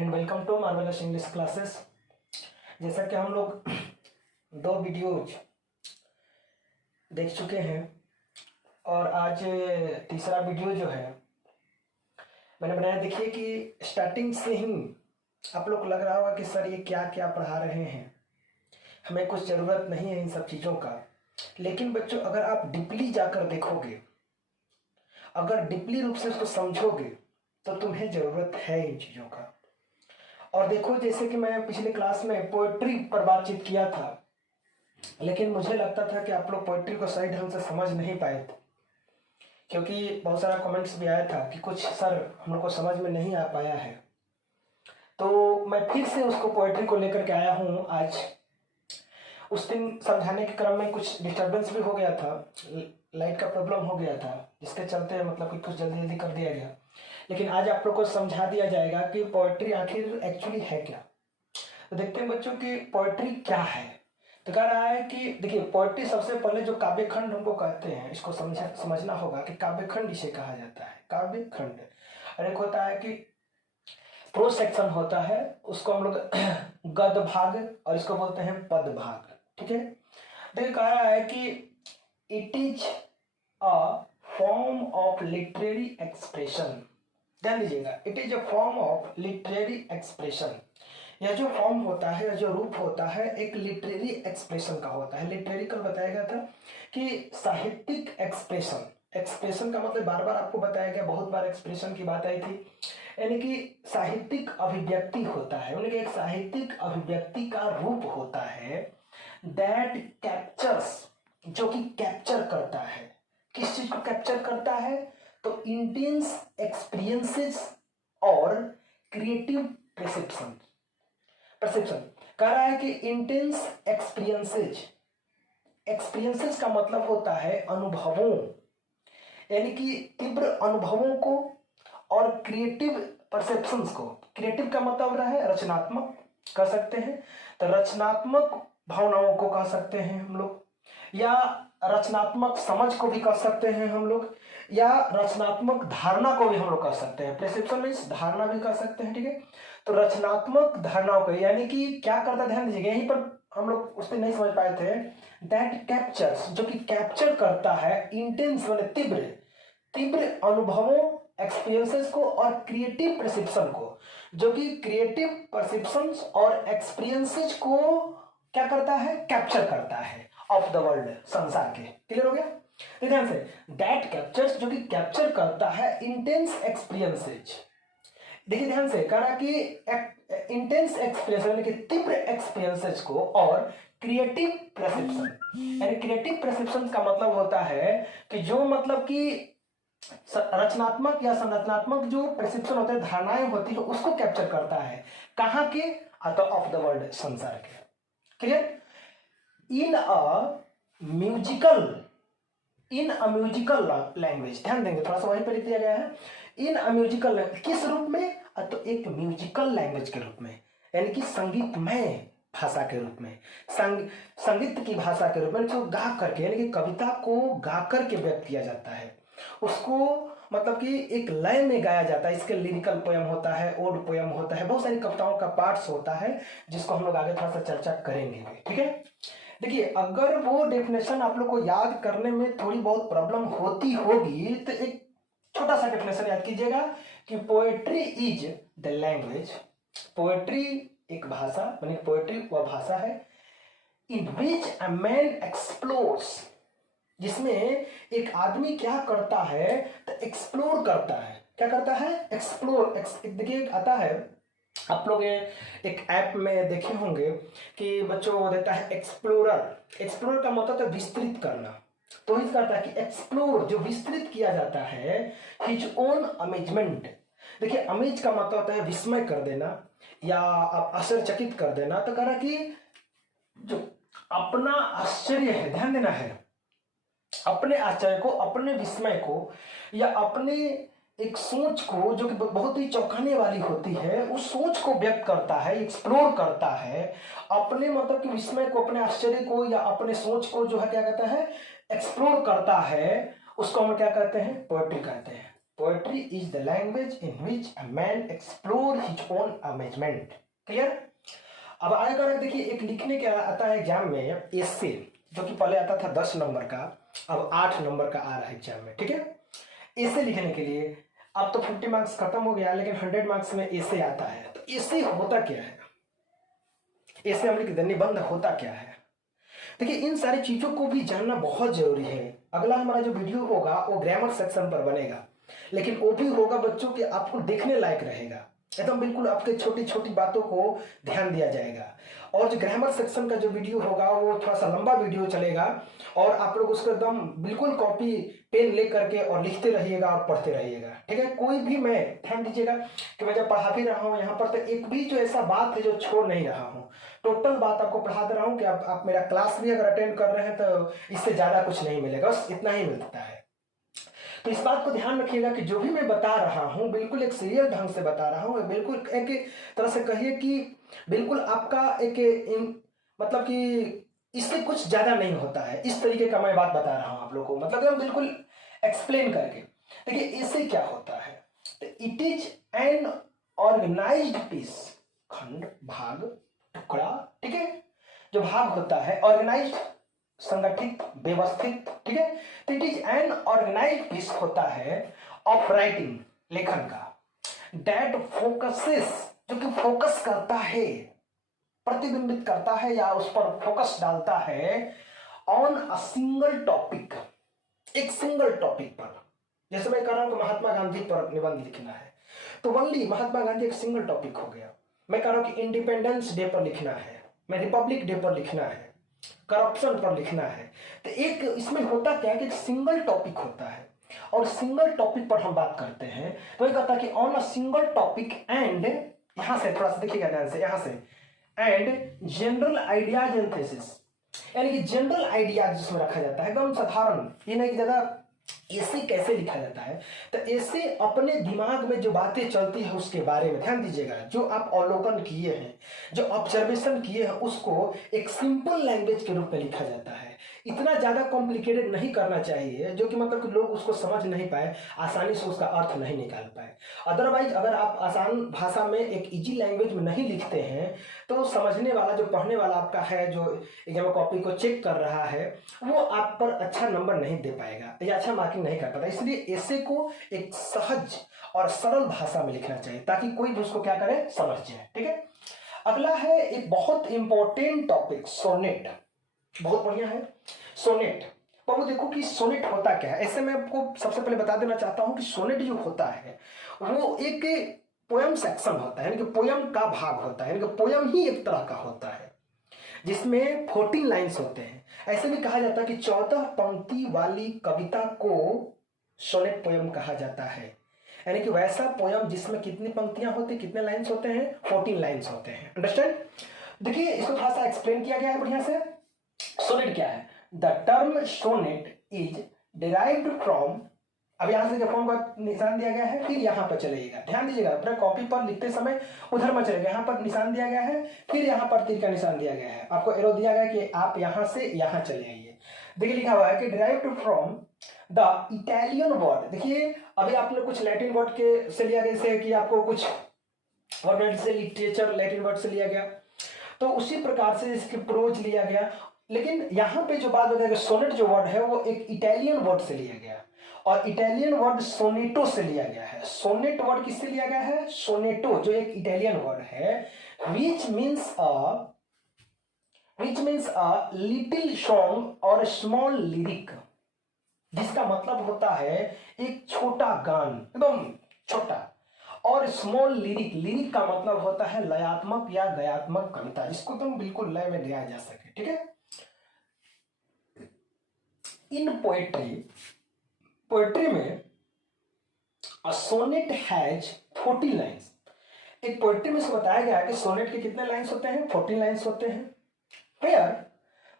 And welcome to marvellous English classes. जैसा कि हम लोग 2 वीडियोज देख चुके हैं और आज तीसरा वीडियो जो है मैंने बनाया। देखिए कि स्टार्टिंग से ही आप लोग को लग रहा होगा कि सर ये क्या क्या पढ़ा रहे हैं, हमें कुछ ज़रूरत नहीं है इन सब चीज़ों का। लेकिन बच्चों, अगर आप डीपली जाकर देखोगे, अगर डीपली रूप से उसको समझोगे तो तुम्हें ज़रूरत है इन चीज़ों का। और देखो, जैसे कि मैं पिछले क्लास में पोएट्री पर बातचीत किया था, लेकिन मुझे लगता था कि आप लोग पोएट्री को सही ढंग से समझ नहीं पाए थे, क्योंकि बहुत सारा कमेंट्स भी आया था कि कुछ सर हम लोग को समझ में नहीं आ पाया है। तो मैं फिर से उसको पोएट्री को लेकर के आया हूँ आज। उस दिन समझाने के क्रम में कुछ डिस्टर्बेंस भी हो गया था, लाइट का प्रॉब्लम हो गया था, जिसके चलते मतलब कि कुछ जल्दी जल्दी कर दिया गया। लेकिन आज आप लोग को समझा दिया जाएगा कि पोएट्री आखिर एक्चुअली है क्या। तो देखते हैं बच्चों कि पोएट्री क्या है। तो कह रहा है कि देखिए, पोएट्री सबसे पहले जो काव्य खंड हमको कहते हैं, इसको समझना होगा कि काव्य खंड इसे कहा जाता है। काव्य खंड और एक होता है कि प्रोज सेक्शन होता है, उसको हम लोग गद्य भाग और इसको बोलते हैं पद भाग। ठीक है, देखिए कह रहा है कि it is a form of literary expression. ध्यान दीजिएगा, it is a form of literary expression. यह जो फॉर्म होता है, जो रूप होता है, एक लिटरेरी एक्सप्रेशन का होता है। लिटरेरी कल बताया गया था कि साहित्यिक एक्सप्रेशन। एक्सप्रेशन का मतलब बार बार आपको बताया गया, बहुत बार एक्सप्रेशन की बात आई थी, यानी कि साहित्यिक अभिव्यक्ति होता है। यानी कि एक साहित्यिक अभिव्यक्ति का रूप होता है दैट कैप्चर्स, जो कि कैप्चर करता है। किस चीज को कैप्चर करता है? तो इंटेंस एक्सपीरियंसेस और क्रिएटिव परसेप्शन। कह रहा है कि इंटेंस एक्सपीरियंसेस, एक्सपीरियंसेस का मतलब होता है अनुभवों, यानी कि तीव्र अनुभवों को, और क्रिएटिव परसेप्शंस को। क्रिएटिव का मतलब रहा है रचनात्मक, कह सकते हैं। तो रचनात्मक भावनाओं को कह सकते हैं हम लोग, या रचनात्मक समझ को भी कह सकते हैं हम लोग, या रचनात्मक धारणा को भी हम लोग कह सकते हैं। परसेप्शन मीन्स धारणा भी कह सकते हैं। ठीक है, तो रचनात्मक धारणाओं को, यानी कि क्या करता है, ध्यान दीजिएगा, यहीं पर हम लोग उस दिन नहीं समझ पाए थे। दैट कैप्चर्स, जो कि कैप्चर करता है इंटेंस माने तीव्र, तीव्र अनुभवों, एक्सपीरियंसेस को और क्रिएटिव परसेप्शन को, जो कि क्रिएटिव परसेप्शंस और एक्सपीरियंसेस को क्या करता है, कैप्चर करता है ऑफ द वर्ल्ड, संसार के। क्लियर हो गया? ध्यान से, दैट कैप्चर्स, जो कि कैप्चर करता है इंटेंस एक्सपीरियंसेस। देखिए ध्यान से, कह रहा कि इंटेंस एक्सपीरियंस यानी कि तीव्र एक्सपीरियंसेस को और क्रिएटिव परसेप्शन, यानी क्रिएटिव परसेप्शन का मतलब होता है कि जो मतलब कि रचनात्मक या संरचनात्मक जो परसेप्शन होते हैं, धारणाएं होती है, उसको कैप्चर करता है। कहाँ के? ऑफ द वर्ल्ड, संसार के। Clear? In a musical language, ध्यान देंगे, थोड़ा सा वहीं पर लिख दिया गया है। इन अ म्यूजिकल लैंग्वेज, किस रूप में? तो एक म्यूजिकल लैंग्वेज के रूप में, यानी कि संगीतमय भाषा के रूप में, संगीत की भाषा के रूप में, जो गा करके, यानी कि कविता को गा करके व्यक्त किया जाता है, उसको मतलब कि एक लय में गाया जाता है। इसके लिरिकल पोयम होता है, ओड पोयम होता है, बहुत सारी कविताओं का पार्ट्स होता है, जिसको हम लोग आगे थोड़ा सा चर्चा करेंगे। ठीक है, देखिए, अगर वो डेफिनेशन आप लोग को याद करने में थोड़ी बहुत प्रॉब्लम होती होगी, तो एक छोटा सा डेफिनेशन याद कीजिएगा कि poetry is the language. Poetry एक भाषा, माने पोएट्री वह भाषा है इन विच अ मैन एक्सप्लोर्स, जिसमें एक आदमी क्या करता है, तो एक्सप्लोर करता है। क्या करता है? एक्सप्लोर। देखिए आता है, आप लोग एक ऐप में देखे होंगे कि बच्चों देता है एक्सप्लोरर। एक्सप्लोर का मतलब है विस्तृत करना। तो इस करता है कि एक्सप्लोर, जो विस्तृत किया जाता है, हिज ओन अमेजमेंट। देखिए, अमेज का मतलब होता है विस्मय कर देना या आप आश्चर्यचकित कर देना। तो कह रहा कि जो अपना आश्चर्य है, ध्यान देना है, अपने आश्चर्य को, अपने विस्मय को, या अपने एक सोच को जो कि बहुत ही चौंकाने वाली होती है, उस सोच को व्यक्त करता है, एक्सप्लोर करता है। अपने मतलब कि विस्मय को, अपने आश्चर्य को या अपने सोच को जो है क्या कहता है, एक्सप्लोर करता है, उसको हम क्या कहते हैं? पोएट्री कहते हैं। Poetry is the language in which a man explore his own amazement. Clear. अब अगर देखिए एक लिखने के आता है एग्जाम में एसे, जो कि पहले आता था 10 नंबर का, अब 8 नंबर का आ रहा है एग्जाम में। ठीक है, एसे लिखने के लिए अब तो 50 मार्क्स खत्म हो गया, लेकिन 100 मार्क्स में एसे आता है। तो एसे होता क्या है, एसे हम लिख दें, निबंध होता क्या है। देखिए इन सारी चीजों को भी जानना बहुत जरूरी है। अगला हमारा जो वीडियो होगा वो ग्रामर सेक्शन पर बनेगा, लेकिन वो भी होगा बच्चों के आपको देखने लायक रहेगा, एकदम बिल्कुल आपके छोटी छोटी बातों को ध्यान दिया जाएगा। और जो ग्रामर सेक्शन का जो वीडियो होगा वो थोड़ा सा लंबा वीडियो चलेगा, और आप लोग उसको एकदम बिल्कुल कॉपी पेन ले करके और लिखते रहिएगा और पढ़ते रहिएगा। ठीक है, कोई भी, मैं ध्यान दीजिएगा कि मैं जब पढ़ा भी रहा हूँ यहाँ पर, तो एक भी जो ऐसा बात है जो छोड़ नहीं रहा हूँ, टोटल बात आपको पढ़ा दे रहा हूँ कि आप मेरा क्लास भी अगर अटेंड कर रहे हैं तो इससे ज़्यादा कुछ नहीं मिलेगा, बस इतना ही मिलता है। तो इस बात को ध्यान रखिएगा कि जो भी मैं बता रहा हूँ बिल्कुल एक सीरियस ढंग से बता रहा हूँ, बिल्कुल एक तरह से कहिए कि बिल्कुल आपका मतलब कि इससे कुछ ज़्यादा नहीं होता है, इस तरीके का मैं बात बता रहा हूँ आप लोगों को, मतलब बिल्कुल एक्सप्लेन करके। देखिए इससे क्या होता है, तो it is an organised piece, खंड, भाग, टुकड़ा। ठीक है, जो भाग होता है ऑर्गेनाइज्ड, संगठित, व्यवस्थित। ठीक है, तो it is an organised piece होता है ऑफ राइटिंग, लेखन का, दैट फोकसेस, जो कि फोकस करता है, प्रतिबिंबित करता है या उस पर फोकस डालता है, ऑन अ सिंगल टॉपिक, एक सिंगल टॉपिक पर। जैसे मैं कह रहा हूं कि महात्मा गांधी पर निबंध लिखना है, तो ओनली महात्मा गांधी एक सिंगल टॉपिक हो गया। मैं कह रहा हूं कि इंडिपेंडेंस डे पर लिखना है, मैं रिपब्लिक डे पर लिखना है, करप्शन पर लिखना है, तो एक इसमें होता क्या है कि सिंगल टॉपिक होता है, और सिंगल टॉपिक पर हम बात करते हैं। तो ये कहता है कि on a single topic and, यहां से थोड़ा सा देखिएगा ध्यान से, यहां से, and general ideas and thesis, यानी कि जनरल आइडियाज जिसमें रखा जाता है, एकदम साधारण, ये नहीं कि ज्यादा। ऐसे कैसे लिखा जाता है, तो ऐसे अपने दिमाग में जो बातें चलती है उसके बारे में ध्यान दीजिएगा, जो आप अवलोकन किए हैं, जो ऑब्जर्वेशन किए हैं, उसको एक सिंपल लैंग्वेज के रूप में लिखा जाता है। इतना ज्यादा कॉम्प्लिकेटेड नहीं करना चाहिए जो कि मतलब कि लोग उसको समझ नहीं पाए, आसानी से उसका अर्थ नहीं निकाल पाए। अदरवाइज अगर आप आसान भाषा में एक इजी लैंग्वेज में नहीं लिखते हैं, तो समझने वाला, जो पढ़ने वाला आपका है, जो एग्जाम कॉपी को चेक कर रहा है, वो आप पर अच्छा नंबर नहीं दे पाएगा या अच्छा मार्किंग नहीं कर पाता। इसलिए ऐसे को एक सहज और सरल भाषा में लिखना चाहिए, ताकि कोई भी उसको क्या करे, समझ जाए। ठीक है, अगला है एक बहुत इंपॉर्टेंट टॉपिक, सोनेट। बहुत बढ़िया है सोनेट। पर वो देखो कि सोनेट होता क्या है। ऐसे मैं आपको सबसे पहले बता देना चाहता हूं कि सोनेट जो होता है वो एक पोयम सेक्शन होता है, यानी कि पोयम का भाग होता है, यानी कि पोयम ही एक तरह का होता है जिसमें 14 लाइन्स होते हैं। ऐसे भी कहा जाता है कि 14 पंक्ति वाली कविता को सोनेट पोयम कहा जाता है, यानी कि वैसा पोयम जिसमें कितनी पंक्तियां होती, कितने लाइन्स होते हैं, 14 लाइन्स होते हैं। अंडरस्टैंड। देखिए इसको थोड़ा सा एक्सप्लेन किया गया है बढ़िया से। सोनेट क्या है? The term sonnet is derived from, अब यहां से फॉर्म का निशान दिया गया है, फिर यहां पर चलेगा, ध्यान दीजिएगा, अपना कॉपी पर लिखते समय उधर में चलेगा, यहां पर निशान दिया गया है, फिर यहां पर तीर का निशान दिया गया है, आपको एरो दिया गया कि आप यहां से यहां चले आइए। देखिए लिखा हुआ है कि derived from the Italian word. देखिए अभी आपने कुछ लैटिन वर्ड के से लिया, जैसे कि आपको कुछ वर्ड से लिटरेचर लैटिन वर्ड से लिया गया, तो उसी प्रकार से इसके प्रोज लिया गया। लेकिन यहाँ पे जो बात बताया, सोनेट जो वर्ड है वो एक इटालियन वर्ड से लिया गया, और इटालियन वर्ड सोनेटो से लिया गया है। सोनेट वर्ड किससे लिया गया है? सोनेटो, जो एक इटालियन वर्ड है, which means a little song और स्मॉल लिरिक, जिसका मतलब होता है एक छोटा गान, एकदम छोटा, और स्मॉल लिरिक, लिरिक का मतलब होता है लयात्मक या गयात्मक कविता, जिसको तुम बिल्कुल लय में गाया जा सके। ठीक है, इन पोएट्री में अ सोनेट हैज 40 लाइन्स। एक पोएट्री में से बताया गया है कि सोनेट के कितने लाइन्स होते हैं? 14 लाइन्स होते हैं। वेयर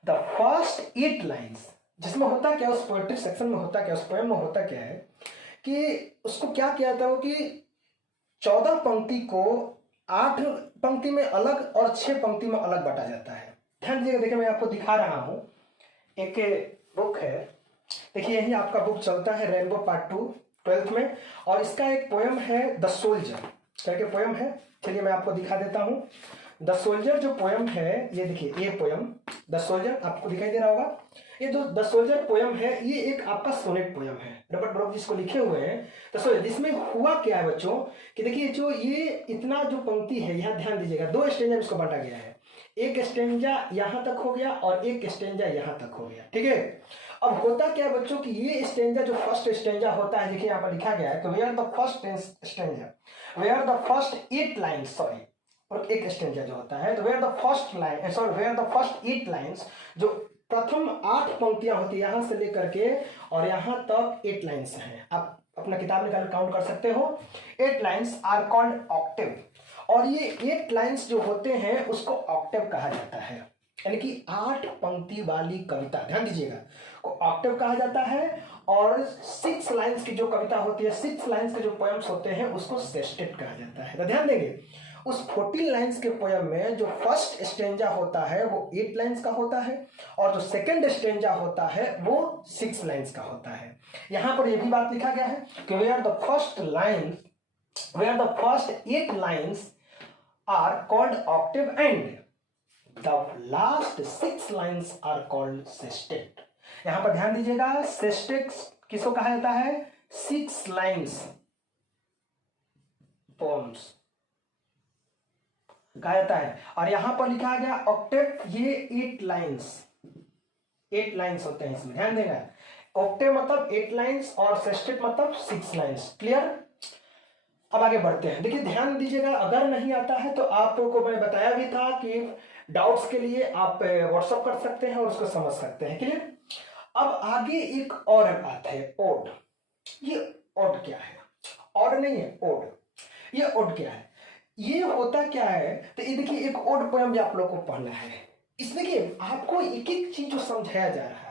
द फर्स्ट 8 लाइन्स, जिसमें होता क्या, उस पोएट्री सेक्शन में होता क्या, उस पोएम में होता क्या है कि उसको क्या किया था कि 14 पंक्ति को 8 पंक्ति में अलग और 6 पंक्ति में अलग बांटा जाता है। ध्यान दीजिएगा, देखिए मैं आपको दिखा रहा हूं, एक बुक है, देखिए यही आपका बुक चलता है, रेनबो पार्ट 2, 12th में। और इसका एक पोयम है द सोल्जर करके पोयम है, चलिए मैं आपको दिखा देता हूँ। द सोल्जर जो पोयम है, ये देखिए, ये पोयम द सोल्जर आपको दिखाई दे रहा होगा। ये जो द सोल्जर पोयम है, ये एक आपका सोनेट पोयम है, रॉबर्ट ब्रोक जिसको लिखे हुए हैं द सोल्जर। जिसमें हुआ क्या है बच्चों कि देखिए, जो ये इतना जो पंक्ति है, यहाँ ध्यान दीजिएगा, 2 स्टेंजा में इसको बांटा गया है। एक स्टेंजा यहाँ तक हो गया और एक स्टेंजा यहाँ तक हो गया, ठीक है। अब होता क्या है बच्चों कि ये स्टेंजा जो फर्स्ट स्टेंजा होता है, देखिए यहाँ पर लिखा गया है कि where the first stanza, where the first 8 lines, sorry, और एक स्टेंजा जो होता है तो where the first line, sorry, where the first 8 lines, जो प्रथम 8 पंक्तियां होती है यहाँ से लेकर के और यहाँ तक 8 लाइन्स हैं। आप अपना किताब निकाल काउंट कर सकते हो। 8 लाइन्स आर कॉल्ड ऑक्टेव, और ये 8 लाइन्स जो होते हैं उसको ऑक्टेव कहा जाता है, यानी कि 8 पंक्ति वाली कविता, ध्यान दीजिएगा, को ऑक्टेव कहा जाता है। और 6 लाइन्स की जो कविता होती है, 6 लाइन्स के जो पोएम्स होते हैं उसको सेस्टेट कहा जाता है। तो ध्यान देंगे, उस 14 लाइन्स के पोएम में जो फर्स्ट स्टेंजा होता है वो 8 लाइन्स का होता है, और जो सेकंड स्टेंजा होता है वो 6 लाइन्स का होता है। यहां पर ये भी बात लिखा गया है कि where the first line, where the first 8 lines are called octave and the last 6 lines are called sestet. यहां पर ध्यान दीजिएगा, सेस्टेट किसको कहा जाता है? 6 लाइन्स पोम्स कहा जाता है। और यहां पर लिखा गया ऑक्टेव, ये 8 लाइन्स होते हैं इसमें, ध्यान देना। ऑक्टेव मतलब 8 लाइन्स और सेस्टेट मतलब 6 लाइन्स। क्लियर? अब आगे बढ़ते हैं। देखिए ध्यान दीजिएगा, अगर नहीं आता है तो आपको मैंने बताया भी था कि डाउट्स के लिए आप व्हाट्सअप कर सकते हैं और उसको समझ सकते हैं। क्लियर? अब आगे एक और बात है, ओड। ये ओड क्या है? ओड नहीं है, ओड। ये ओड क्या है? ये होता क्या है? तो ये देखिए, एक ओड पोयम जो आप लोग को पढ़ना है, इसमें देखिए आपको एक एक चीज जो समझाया जा रहा है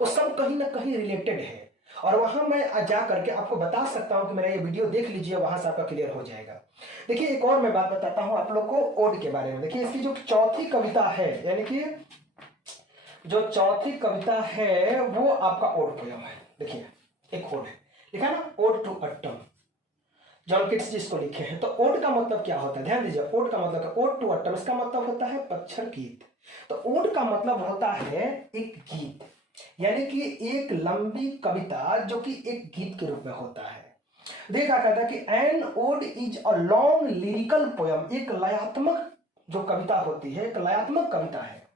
वो सब कहीं ना कहीं रिलेटेड है, और वहां मैं जा करके आपको बता सकता हूं कि मेरा ये वीडियो देख लीजिए, वहां से आपका क्लियर हो जाएगा। देखिए एक और मैं बात बताता हूं आप लोग को ओड के बारे में। देखिए इसकी जो चौथी कविता है, यानी कि जो चौथी कविता है वो आपका ओड पोयम है। देखिए एक ओड है, लिखा ना, ode to autumn, John Keats जिसको लिखे हैं। तो ओड का मतलब क्या होता है? ध्यान दीजिए, ओड का मतलब ओड टू ऑटम, इसका मतलब होता है पतझड़ गीत। तो ओड का मतलब होता है एक गीत, यानी कि एक लंबी कविता जो कि एक गीत के रूप में होता है। देखा कहता कि an ode is a long lyrical poem, एक लयात्मक जो कविता होती है, एक लयात्मक कविता है।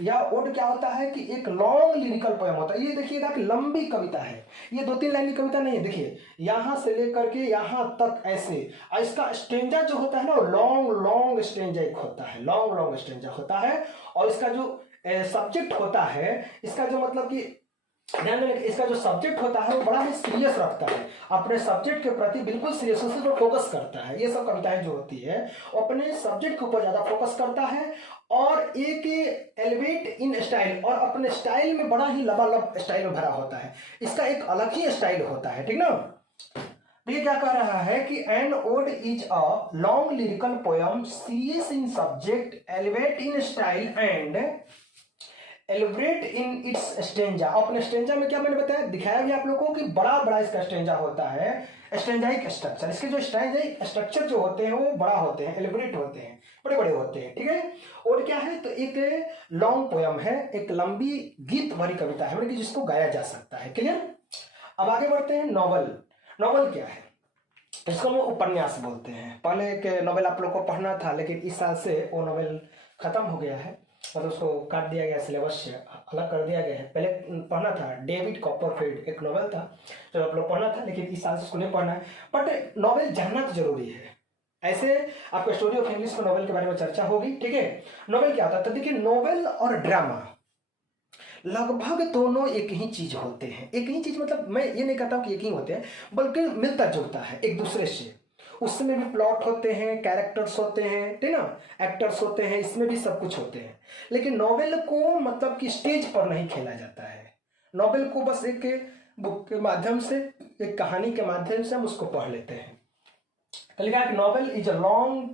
या ओड क्या होता है कि एक लॉन्ग लिरिकल पोयम होता है। ये देखिएगा कि लंबी कविता है, ये 2-3 लाइन की कविता नहीं है। देखिए यहां से लेकर के यहां तक ऐसे, और इसका स्टेंजा जो होता है ना, लॉन्ग स्टेंजा एक होता है, लॉन्ग स्टेंजा होता है। और इसका जो सब्जेक्ट होता है, इसका जो मतलब कि ध्यान देना, इसका जो सब्जेक्ट होता है वो बड़ा ही सीरियस रखता है, अपने सब्जेक्ट के प्रति बिल्कुल सीरियस उस पर फोकस करता है। ये सब कविताएं जो होती है वो अपने सब्जेक्ट के ऊपर ज्यादा फोकस करता है, और एक एलिवेट इन स्टाइल, और अपने स्टाइल में बड़ा ही लबालब स्टाइल में भरा होता है। इसका एक अलग ही स्टाइल होता है, ठीक ना। ये क्या कह रहा है कि an ode is a long lyrical poem, serious in subject, elevate in style and elaborate in its stanza. अपने स्टेंजा में क्या मैंने बताया, दिखाया भी आप लोगों को कि बड़ा इसका स्टेंजा होता है, स्टेंजाइक स्ट्रक्चर। इसके जो स्टेंजाइक स्ट्रक्चर जो होते हैं वो बड़ा होते हैं, एलिब्रेट होते हैं, बड़े होते हैं, ठीक है। और क्या है, तो एक लॉन्ग पोयम है, एक लंबी गीत भरी कविता है, मतलब जिसको गाया जा सकता है। क्लियर? अब आगे बढ़ते हैं। नॉवल। नॉवल क्या है? इसको हम उपन्यास बोलते हैं। पहले एक नॉवेल आप लोग को पढ़ना था, लेकिन इस साल से वो नॉवेल खत्म हो गया है, मतलब उसको काट दिया गया, सिलेबस से अलग कर दिया गया है। पहले पढ़ना था डेविड कॉपरफील्ड, एक नॉवेल था जो आप लोग पढ़ना था, लेकिन इस साल से उसको नहीं पढ़ना है। बट नॉवेल जानना तो जरूरी है। ऐसे आपको स्टोरी ऑफ इंग्लिश में नॉवेल के बारे में चर्चा होगी, ठीक है। नॉवेल क्या होता है? तो देखिए, नॉवेल और ड्रामा लगभग दोनों एक ही चीज होते हैं। एक ही चीज मतलब मैं ये नहीं कहता हूँ कि एक ही होते हैं, बल्कि मिलता जुलता है एक दूसरे से। उसमें भी प्लॉट होते हैं, कैरेक्टर्स होते हैं, ठीक ना, एक्टर्स होते हैं, इसमें भी सब कुछ होते हैं। लेकिन नॉवेल को मतलब कि स्टेज पर नहीं खेला जाता है। नॉवेल को बस एक बुक के माध्यम से, एक कहानी के माध्यम से हम उसको पढ़ लेते हैं। लिखा है novel is a long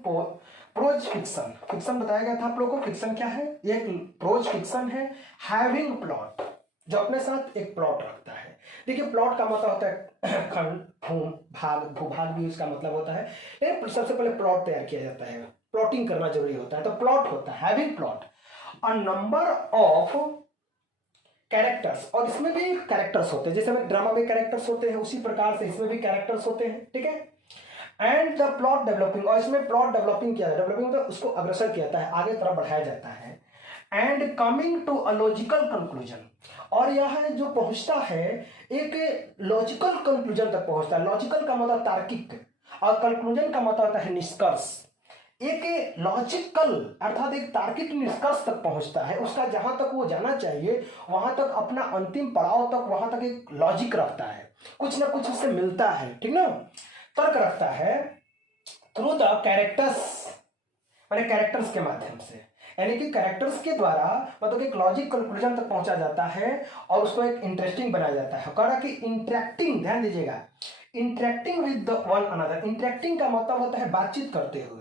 pros fiction. Fiction बताया गया था आप लोगों को। फिक्शन क्या है? ये एक प्रोज फिक्शन है, हैविंग प्लॉट, जो अपने साथ एक प्लॉट रखता है। देखिए प्लॉट का मतलब होता है खंड, भूम, भाग, भूभाग भी उसका मतलब होता है। लेकिन सबसे पहले प्लॉट तैयार किया जाता है, प्लॉटिंग करना जरूरी होता है। तो प्लॉट होता है having plot a number of characters, और इसमें भी कैरेक्टर्स होते हैं, जैसे हमें ड्रामा में कैरेक्टर्स होते हैं उसी प्रकार से इसमें भी कैरेक्टर्स होते हैं, ठीक है। एंड द प्लॉट डेवलपिंग, और इसमें प्लॉट डेवलपिंग किया जाता है, डेवलपिंग तो उसको अग्रसर किया जाता है, आगे तरफ बढ़ाया जाता है। And coming to a logical conclusion, और यह जो पहुंचता है एक लॉजिकल कंक्लूजन तक पहुंचता है। लॉजिकल का मतलब तार्किक, और कंक्लूजन का मतलब होता है निष्कर्ष। एक लॉजिकल अर्थात एक तार्किक निष्कर्ष तक पहुंचता है, उसका जहां तक वो जाना चाहिए वहां तक, अपना अंतिम पड़ाव तक, वहां तक एक लॉजिक रखता है, कुछ ना कुछ उससे मिलता है, ठीक ना, तर्क रखता है थ्रू द कैरेक्टर्स, मैंने कैरेक्टर्स के माध्यम से, यानी कि कैरेक्टर्स के द्वारा मतलब एक लॉजिक कंक्लूजन तक पहुंचा जाता है और उसको एक इंटरेस्टिंग बनाया जाता है। कहा कि इंटरेक्टिंग, ध्यान दीजिएगा, interacting with the one another. Interacting का मतलब होता है बातचीत करते हुए,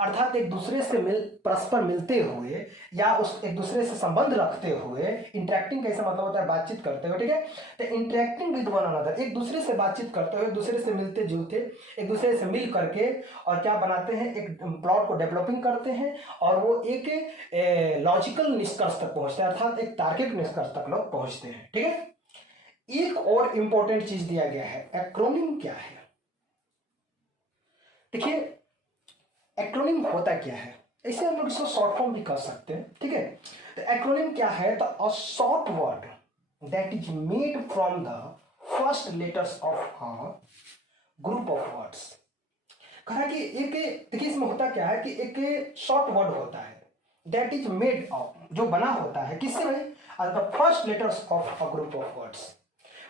अर्थात एक दूसरे से परस्पर मिलते हुए या उस एक दूसरे से संबंध रखते हुए। इंटरेक्टिंग का ऐसा मतलब होता है बातचीत करते हुए, ठीक है। तो इंटरेक्टिंग विद वन अनदर, एक दूसरे से बातचीत करते हुए, एक दूसरे से मिलते जुलते, एक दूसरे से मिल करके और क्या बनाते हैं, एक प्लॉट को डेवलपिंग करते हैं और वो एक लॉजिकल निष्कर्ष तक पहुंचते हैं, अर्थात एक तार्किक निष्कर्ष तक लोग पहुंचते हैं, ठीक है। एक और इंपॉर्टेंट चीज दिया गया है, एक्रोनिम क्या है। देखिए एक्रोनिम होता क्या है, इसे हम लोग इसको शॉर्ट फॉर्म भी कर सकते हैं, ठीक है। तो एक्रोनिम क्या है, तो a short word that is made from the first letters of a group of words. कहा कि एक, देखिए इसमें होता क्या है कि एक शॉर्ट वर्ड होता है दैट इज मेड ऑफ, जो बना होता है किससे भाई, the first letters of a group of words,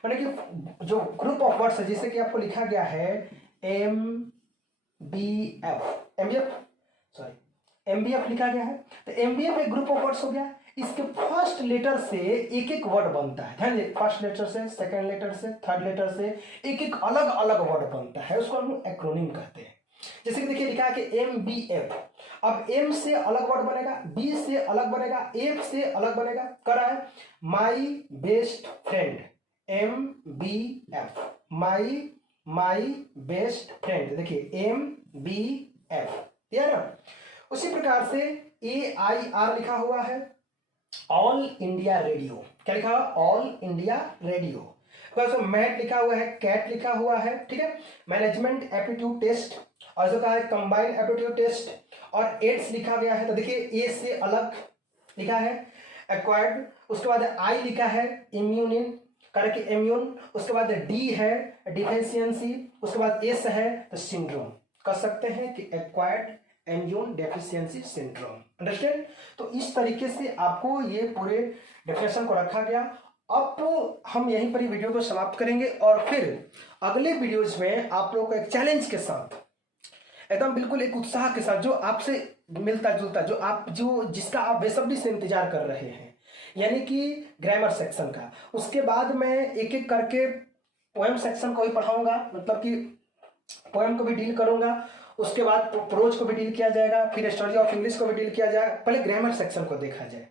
माने कि जो ग्रुप ऑफ वर्ड्स है, जैसे कि आपको लिखा गया है एम बी एफ लिखा गया है। तो एमबीएफ एक ग्रुप ऑफ वर्ड्स हो गया, इसके फर्स्ट लेटर से एक एक वर्ड बनता है, ध्यान दीजिए, फर्स्ट लेटर से, सेकंड लेटर से, थर्ड लेटर से एक एक अलग अलग वर्ड बनता है, उसको हम एक्रोनिम कहते हैं। जैसे कि देखिए लिखा है कि एम बी एफ, अब एम से अलग वर्ड बनेगा, बी से अलग बनेगा, एफ से अलग बनेगा, कर रहा है my best friend, M B F, my best friend, देखिए एम बी एफ, ठीक है ना। उसी प्रकार से AIR लिखा हुआ है, ऑल इंडिया रेडियो, क्या लिखा हुआ, ऑल इंडिया रेडियो। मैट लिखा हुआ है, कैट लिखा हुआ है, ठीक है। मैनेजमेंट एप्टीट्यूड टेस्ट, और जो कहा है कंबाइंड एप्टीट्यूड टेस्ट, और एड्स लिखा गया है, तो देखिए ए से अलग लिखा है एक्वायर्ड, उसके बाद आई लिखा है इम्यूनिन, करके इम्यून, उसके बाद डी है डिफिशियंसी, उसके बाद एस है तो सिंड्रोम, कर सकते हैं कि acquired immune deficiency syndrome, understand. तो इस तरीके से आपको ये पूरे डेफिनेशन को रखा गया। अब हम यहीं पर ही वीडियो को समाप्त करेंगे और फिर अगले वीडियोज में आप लोगों को एक चैलेंज के साथ, एकदम बिल्कुल एक उत्साह के साथ, जो आपसे मिलता जुलता, जो जिसका आप बेसब्री से इंतजार कर रहे हैं, यानी कि ग्रामर सेक्शन का। उसके बाद मैं एक एक करके पोएम सेक्शन को भी पढ़ाऊंगा, मतलब कि पोएम को भी डील करूंगा, उसके बाद प्रोज को भी डील किया जाएगा, फिर स्टडी ऑफ इंग्लिश को भी डील किया जाएगा। पहले ग्रामर सेक्शन को देखा जाए,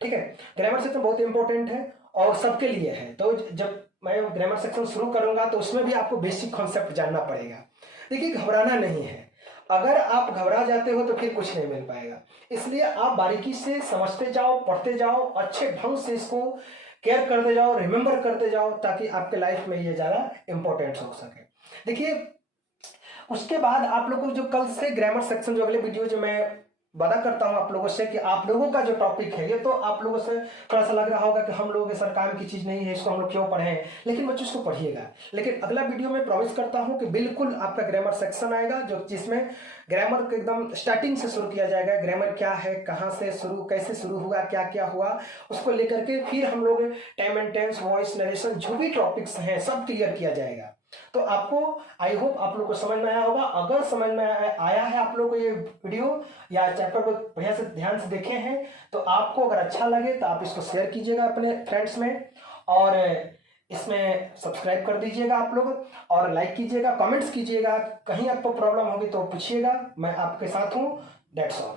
ठीक है। ग्रामर सेक्शन बहुत इंपॉर्टेंट है और सबके लिए है, तो जब मैं ग्रामर सेक्शन शुरू करूंगा तो उसमें भी आपको बेसिक कॉन्सेप्ट जानना पड़ेगा। देखिए घबराना नहीं है, अगर आप घबरा जाते हो तो फिर कुछ नहीं मिल पाएगा, इसलिए आप बारीकी से समझते जाओ, पढ़ते जाओ, अच्छे ढंग से इसको केयर करते जाओ, रिमेंबर करते जाओ, ताकि आपके लाइफ में ये ज़्यादा इंपॉर्टेंट हो सके। देखिए उसके बाद आप लोगों को जो कल से ग्रामर सेक्शन, जो अगले वीडियो जो मैं वादा करता हूं आप लोगों से कि आप लोगों का जो टॉपिक है, ये तो आप लोगों से थोड़ा सा लग रहा होगा कि हम लोगों के सर काम की चीज़ नहीं है, इसको हम लोग क्यों पढ़ें, लेकिन बच्चों इसको पढ़िएगा। लेकिन अगला वीडियो में प्रॉमिस करता हूं कि बिल्कुल आपका ग्रामर सेक्शन आएगा, जो जिसमें ग्रामर को एकदम स्टार्टिंग से शुरू किया जाएगा, ग्रामर क्या है, कहाँ से शुरू, कैसे शुरू हुआ, क्या क्या हुआ, उसको लेकर के फिर हम लोग time and tense, voice, narration, जो भी टॉपिक्स हैं सब क्लियर किया जाएगा। तो आपको आई होप आप लोग को समझ में आया होगा। अगर समझ में आया है आप लोग को ये वीडियो या चैप्टर को बढ़िया से ध्यान से देखे हैं, तो आपको अगर अच्छा लगे तो आप इसको शेयर कीजिएगा अपने फ्रेंड्स में, और इसमें सब्सक्राइब कर दीजिएगा आप लोग, और लाइक कीजिएगा, कमेंट्स कीजिएगा, कहीं आपको प्रॉब्लम होगी तो पूछिएगा, मैं आपके साथ हूँ। That's all.